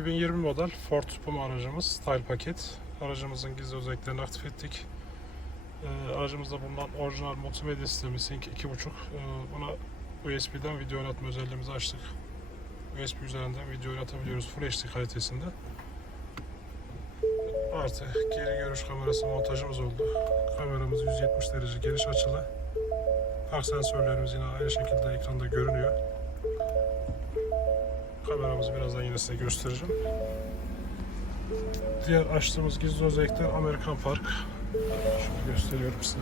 2020 model Ford Puma aracımız Style paket. Aracımızın gizli özelliklerini aktif ettik. Ee, aracımızda bulunan orijinal multimedya sistemi Sync 2.5. Ee, buna USB'den video oynatma özelliğimizi açtık. USB üzerinden video oynatabiliyoruz Full HD kalitesinde. Artı geri görüş kamerası montajımız oldu. Kameramız 170 derece geniş açılı. Park sensörlerimiz yine aynı şekilde ekranda görünüyor. Kameramızı birazdan yine size göstereceğim. Diğer açtığımız gizli özellikler Amerikan Park. Şöyle gösteriyorum size.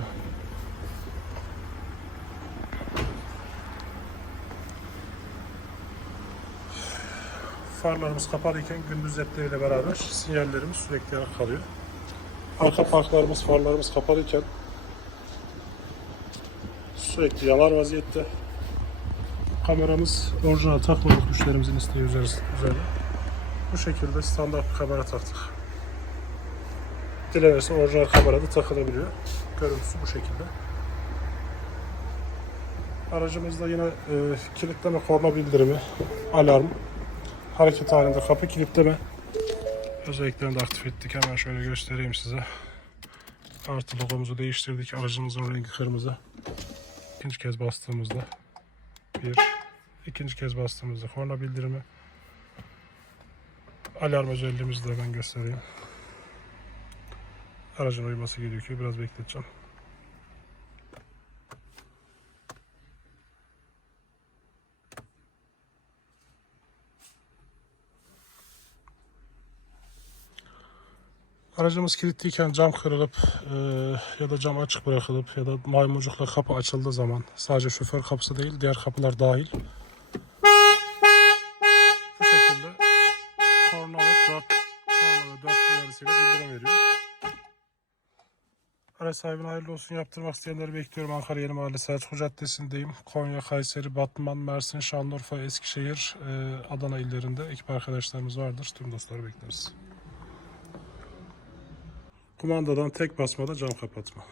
Farlarımız kapalıyken gündüz ledleriyle beraber sinyallerimiz sürekli yanık kalıyor. Arka parklarımız, farlarımız kapalıyken sürekli yanar vaziyette. Kameramız orijinal takmadık müşterimizin isteği üzerine. Bu şekilde standart bir kamera taktık. Dilerse orijinal kamerada takılabiliyor. Görüntüsü bu şekilde. Aracımızda yine e, kilitleme korna bildirimi, alarm, hareket halinde kapı kilitleme özelliklerini de aktif ettik. Hemen şöyle göstereyim size. Artı logomuzu değiştirdik. Aracımızın rengi kırmızı. İkinci kez bastığımızda bir, ikinci kez bastığımızda korna bildirimi. Alarm özelliğimizi de hemen göstereyim. Aracın uyuması gerekiyor. Biraz bekleteceğim. Aracımız kilitliyken cam kırılıp e, ya da cam açık bırakılıp ya da maymuncukla kapı açıldığı zaman sadece şoför kapısı değil diğer kapılar dahil bu şekilde korna ve dört korna ve dört uyarısıyla bildirim veriyor. Araç sahibine hayırlı olsun yaptırmak isteyenleri bekliyorum. Ankara Yeni Mahalle Selçuk Caddesi'ndeyim. Konya, Kayseri, Batman, Mersin, Şanlıurfa, Eskişehir, e, Adana illerinde ekip arkadaşlarımız vardır. Tüm dostları bekleriz. Kumandadan tek basmada cam kapatma.